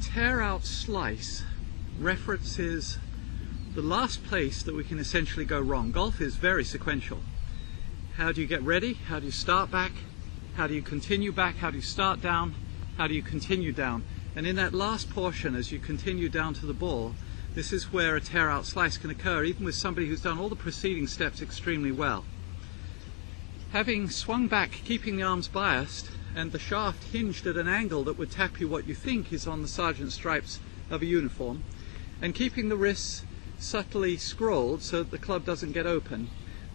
tear out slice references the last place that we can essentially go wrong. Golf is very sequential. How do you get ready? How do you start back? How do you continue back? How do you start down? How do you continue down? And in that last portion, as you continue down to the ball, this is where a tear out slice can occur, even with somebody who's done all the preceding steps extremely well. Having swung back, keeping the arms biased, and the shaft hinged at an angle that would tap you what you think is on the sergeant stripes of a uniform, and keeping the wrists subtly scrolled so that the club doesn't get open,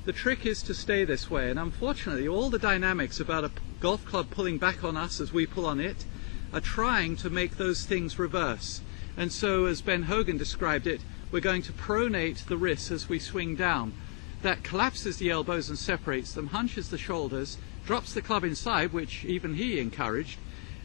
the trick is to stay this way. And unfortunately, all the dynamics about a golf club pulling back on us as we pull on it are trying to make those things reverse. And so, as Ben Hogan described it, we're going to pronate the wrists as we swing down. That collapses the elbows and separates them, hunches the shoulders, drops the club inside, which even he encouraged,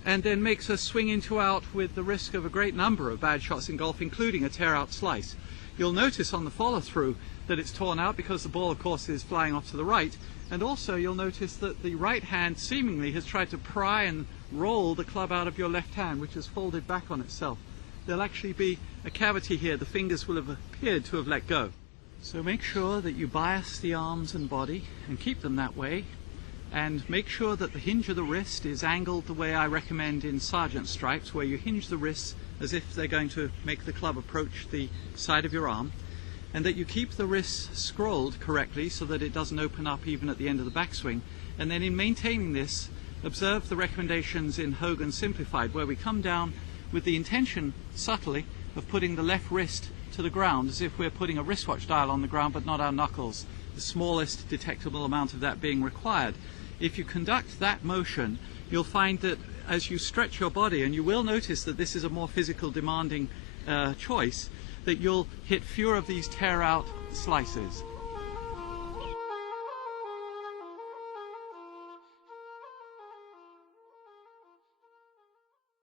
and then makes us swing into out with the risk of a great number of bad shots in golf, including a tear-out slice. You'll notice on the follow-through that it's torn out because the ball, of course, is flying off to the right, and also you'll notice that the right hand seemingly has tried to pry and roll the club out of your left hand, which has folded back on itself. There'll actually be a cavity here. The fingers will have appeared to have let go. So make sure that you bias the arms and body and keep them that way, and make sure that the hinge of the wrist is angled the way I recommend in sergeant stripes, where you hinge the wrists as if they're going to make the club approach the side of your arm, and that you keep the wrists scrolled correctly so that it doesn't open up even at the end of the backswing. And then in maintaining this, observe the recommendations in Hogan Simplified, where we come down with the intention, subtly, of putting the left wrist to the ground as if we're putting a wristwatch dial on the ground, but not our knuckles, the smallest detectable amount of that being required. If you conduct that motion, you'll find that as you stretch your body, and you will notice that this is a more physical demanding choice, that you'll hit fewer of these tear out slices.